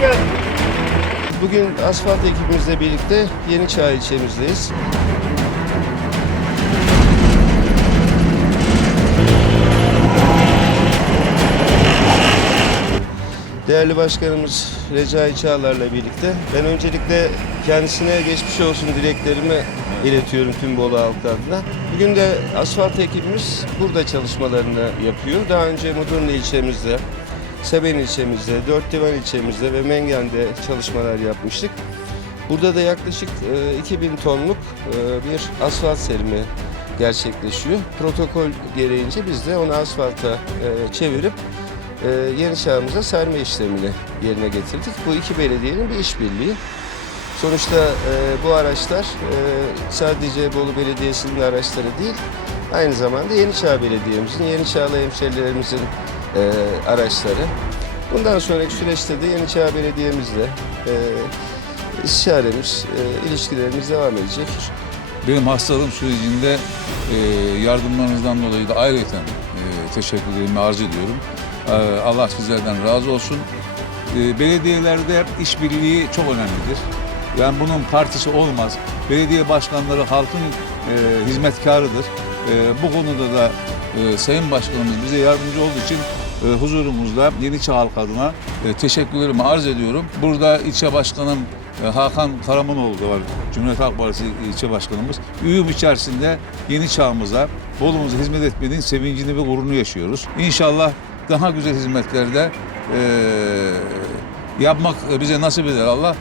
Kolay. Bugün asfalt ekibimizle birlikte Yeni Çağ ilçemizdeyiz. Değerli Başkanımız Recai Çağlar'la birlikte ben öncelikle kendisine geçmiş olsun dileklerimi iletiyorum tüm Bolu halkı adına. Bugün de asfalt ekibimiz burada çalışmalarını yapıyor. Daha önce Mudurnu ilçemizde, Seben ilçemizde, Dört Divan ilçemizde ve Mengen'de çalışmalar yapmıştık. Burada da yaklaşık e, 2000 tonluk e, bir asfalt serimi gerçekleşiyor. Protokol gereğince biz de onu asfalta e, çevirip e, yeni çağımıza serme işlemini yerine getirdik. Bu iki belediyenin bir işbirliği. Sonuçta e, bu araçlar e, sadece Bolu Belediyesi'nin araçları değil, aynı zamanda Yeni Çağ Belediye'mizin, Yeni hemşerilerimizin e, araçları. Bundan sonraki süreçte de Yeni Çağ Belediye'mizle e, istişaremiz, e, ilişkilerimiz devam edecek. Benim hastalığım sürecinde e, yardımlarınızdan dolayı da ayrıca e, teşekkürlerimi arz ediyorum. E, Allah sizlerden razı olsun. E, belediyelerde işbirliği çok önemlidir. Yani bunun partisi olmaz. Belediye başkanları halkın e, hizmetkarıdır. E, bu konuda da e, Sayın Başkanımız bize yardımcı olduğu için e, huzurumuzda Yeni Çağ halkı adına e, teşekkürlerimi arz ediyorum. Burada ilçe başkanım e, Hakan Karamanoğlu da var. Cumhuriyet Halk Partisi ilçe başkanımız. Uyum içerisinde yeni çağımıza, Bolu'muza hizmet etmenin sevincini ve gururunu yaşıyoruz. İnşallah daha güzel hizmetlerde e, yapmak bize nasip eder Allah.